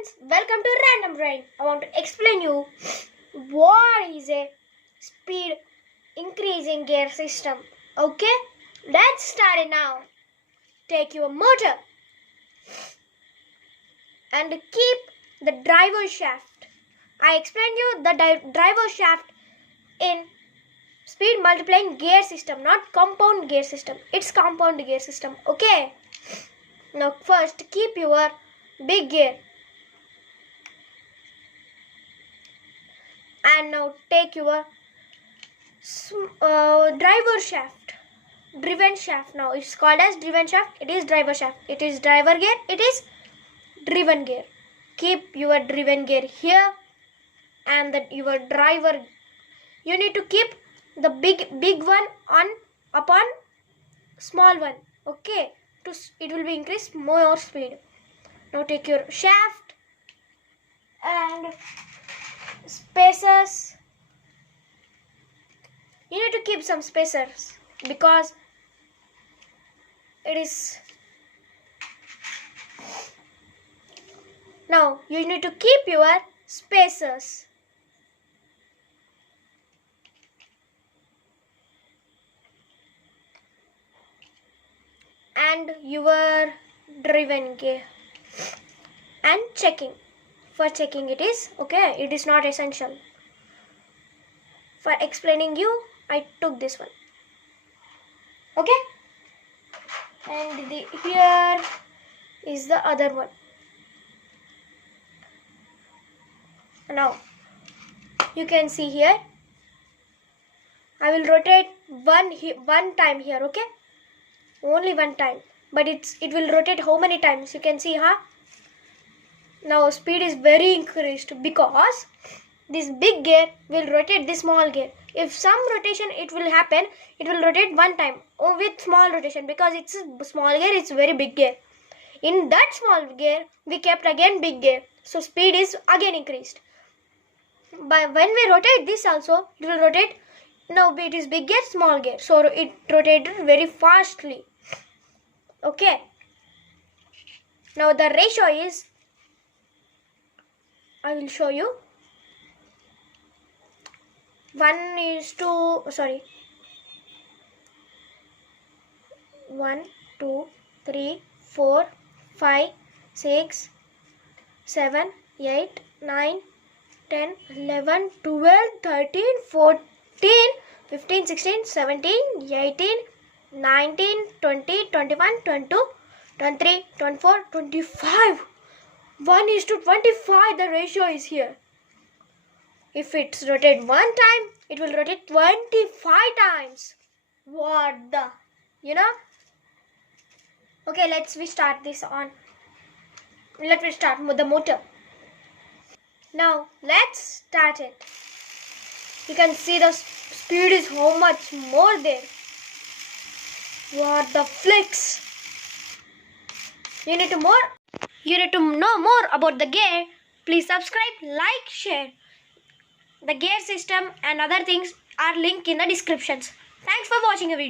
friends, welcome to Random Brain. I want to explain you what is a speed increasing gear system. Okay, let's start it now. Take your motor and keep the driver shaft. I explained you the driver shaft in speed multiplying gear system, not compound gear system. It's compound gear system. Okay. Now first keep your big gear. And now take your driver shaft, driven shaft. Now it's called as driven shaft. It is driver shaft. It is driver gear. It is driven gear. Keep your driven gear here, and your driver. You need to keep the big one upon small one. Okay, it will be increase more speed. Now take your shaft and spacers. You need to keep some spacers because it is. Now you need to keep your spacers. And your driven gear. And checking. For checking it is okay. It is not essential. For explaining you, I took this one. Okay. And here is the other one. Now you can see here. I will rotate one time here. Okay. Only one time. But it will rotate how many times? You can see, huh? Now speed is very increased because this big gear will rotate this small gear. If some rotation it will happen, it will rotate one time with small rotation because it's a small gear, it's very big gear. In that small gear, we kept again big gear. So speed is again increased. But when we rotate this also, it will rotate. Now it is big gear, small gear. So it rotated very fastly. Okay. Now the ratio is, I will show you. 1, 2, 3, 4, 5, 6, 7, 8, 9, 10, 11, 12, 13, 14, 15, 16, 17, 18, 19, 20, 21, 22, 23, 24, 25. 1:25 the ratio is here. If it's rotate one time, it will rotate 25 times. What the? You know? Okay, let's start this on. Let me start with the motor. Now, let's start it. You can see the speed is how much more there. What the flicks? You need to know more about the gear. Please subscribe, like, share. The gear system and other things are linked in the descriptions. Thanks for watching the video.